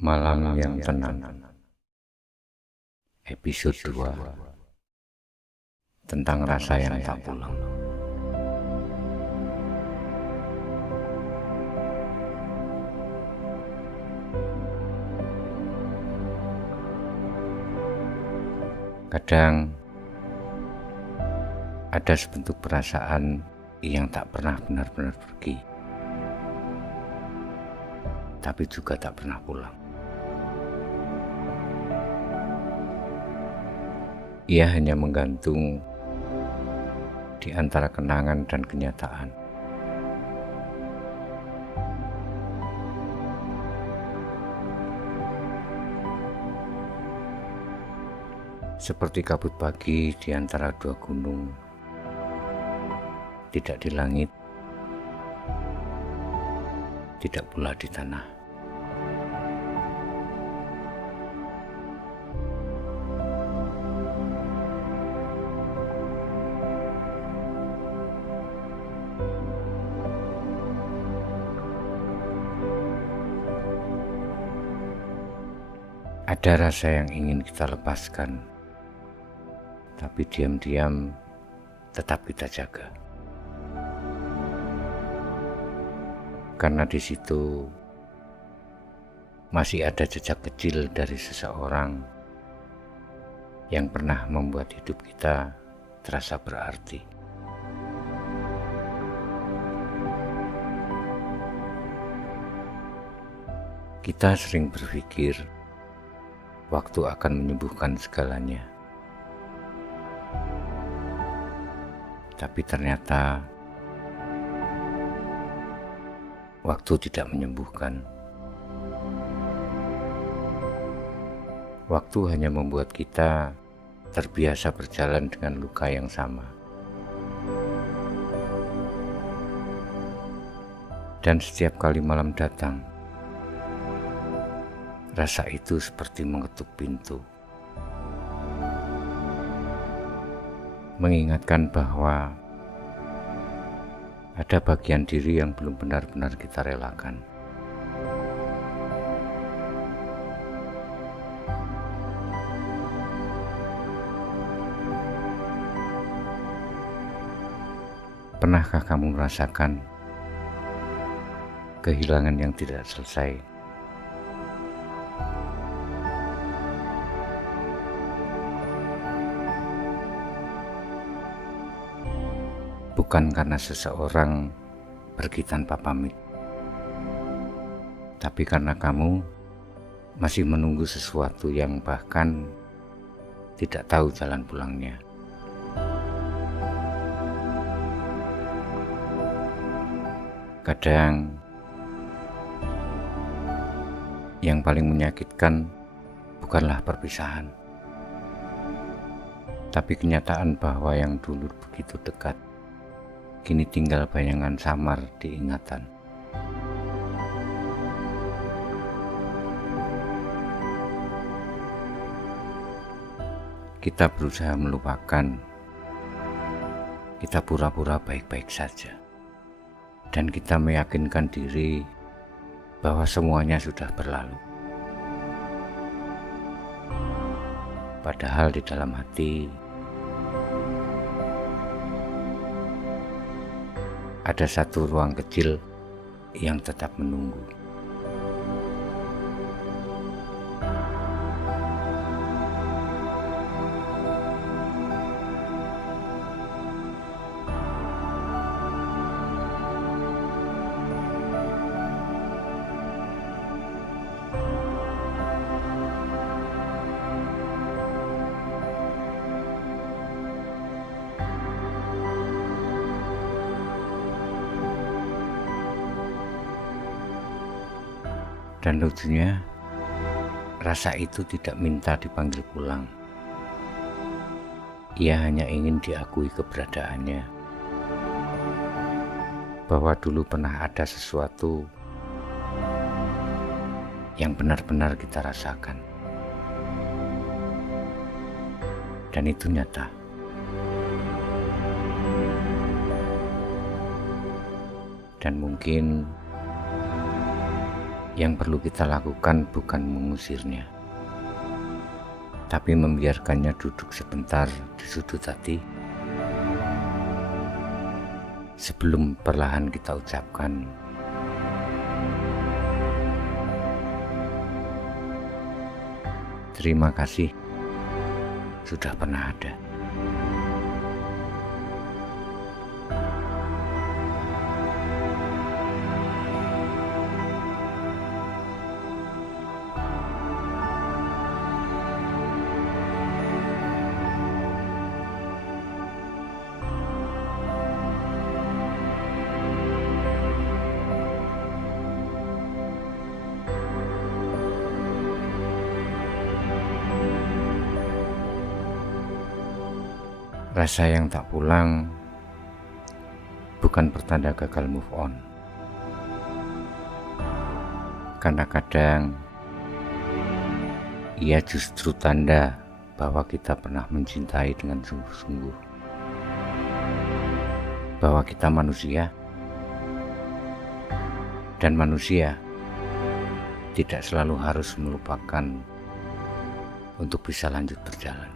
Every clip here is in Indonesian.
Malam yang tenang, episode 2, tentang rasa yang tak pulang. Kadang ada sebentuk perasaan yang tak pernah benar-benar pergi, tapi juga tak pernah pulang. Ia hanya menggantung di antara kenangan dan kenyataan. Seperti kabut pagi di antara dua gunung, tidak di langit, tidak pula di tanah. Ada rasa yang ingin kita lepaskan, tapi diam-diam tetap kita jaga. Karena di situ masih ada jejak kecil dari seseorang yang pernah membuat hidup kita terasa berarti. Kita sering berpikir waktu akan menyembuhkan segalanya. Tapi ternyata waktu tidak menyembuhkan. Waktu hanya membuat kita terbiasa berjalan dengan luka yang sama. Dan setiap kali malam datang, rasa itu seperti mengetuk pintu, mengingatkan bahwa ada bagian diri yang belum benar-benar kita relakan. Pernahkah kamu merasakan kehilangan yang tidak selesai? Bukan karena seseorang pergi tanpa pamit, tapi karena kamu masih menunggu sesuatu yang bahkan tidak tahu jalan pulangnya. Kadang yang paling menyakitkan bukanlah perpisahan, tapi kenyataan bahwa yang dulu begitu dekat kini tinggal bayangan samar di ingatan. Kita berusaha melupakan, kita pura-pura baik-baik saja, dan kita meyakinkan diri bahwa semuanya sudah berlalu. Padahal di dalam hati ada satu ruang kecil yang tetap menunggu. Dan lucunya, rasa itu tidak minta dipanggil pulang. Ia hanya ingin diakui keberadaannya, bahwa dulu pernah ada sesuatu yang benar-benar kita rasakan. Dan itu nyata. Dan mungkin Yang perlu kita lakukan bukan mengusirnya, tapi membiarkannya duduk sebentar di sudut hati sebelum perlahan kita ucapkan, terima kasih sudah pernah ada. Rasa yang tak pulang bukan pertanda gagal move on, karena kadang ia justru tanda bahwa kita pernah mencintai dengan sungguh-sungguh, bahwa kita manusia, dan manusia tidak selalu harus melupakan untuk bisa lanjut berjalan.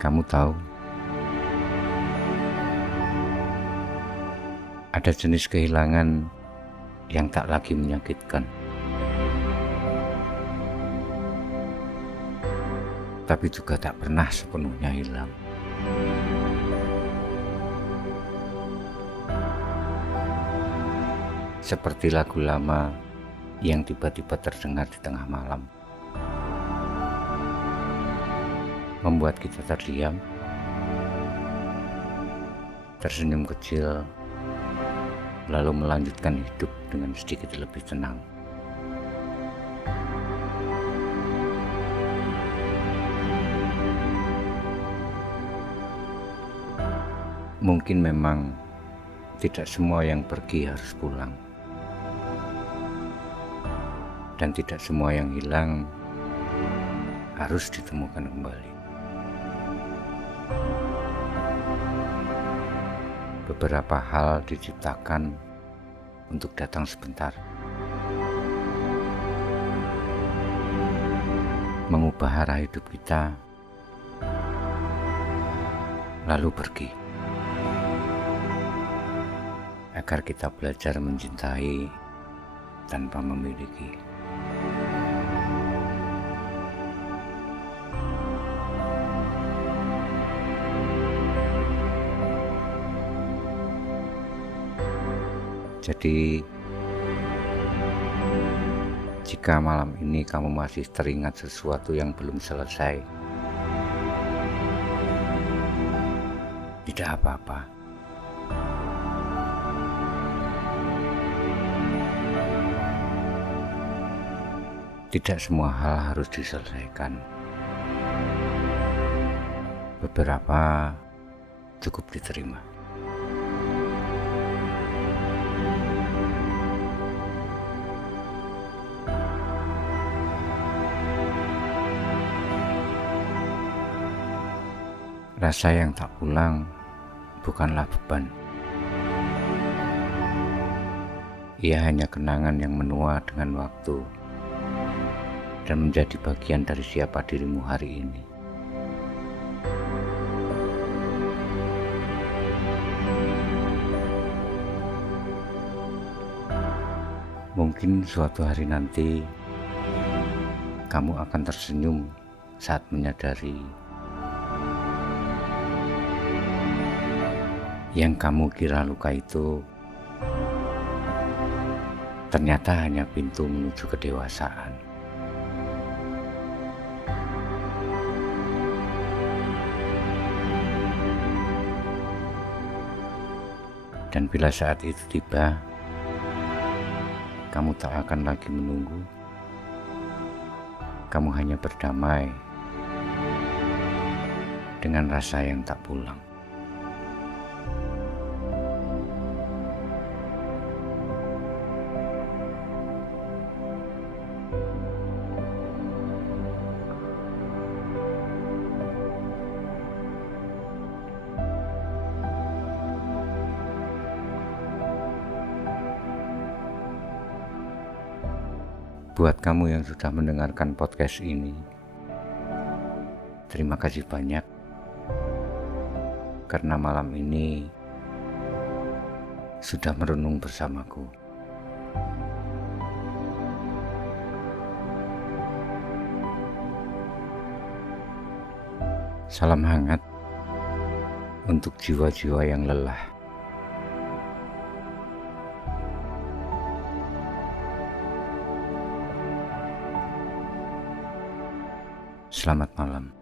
Kamu tahu, ada jenis kehilangan yang tak lagi menyakitkan, tapi juga tak pernah sepenuhnya hilang. Seperti lagu lama yang tiba-tiba terdengar di tengah malam, membuat kita terdiam, tersenyum kecil, lalu melanjutkan hidup dengan sedikit lebih tenang. Mungkin memang tidak semua yang pergi harus pulang, dan tidak semua yang hilang harus ditemukan kembali. Beberapa hal diciptakan untuk datang sebentar, mengubah arah hidup kita, lalu pergi, agar kita belajar mencintai tanpa memiliki. Jadi, jika malam ini kamu masih teringat sesuatu yang belum selesai, tidak apa-apa. Tidak semua hal harus diselesaikan. Beberapa cukup diterima. Rasa yang tak pulang bukanlah beban. Ia hanya kenangan yang menua dengan waktu dan menjadi bagian dari siapa dirimu hari ini. Mungkin suatu hari nanti kamu akan tersenyum saat menyadari yang kamu kira luka itu ternyata hanya pintu menuju kedewasaan. Dan bila saat itu tiba, kamu tak akan lagi menunggu. Kamu hanya berdamai dengan rasa yang tak pulang. Buat kamu yang sudah mendengarkan podcast ini, terima kasih banyak karena malam ini sudah merenung bersamaku. Salam hangat untuk jiwa-jiwa yang lelah. Selamat malam.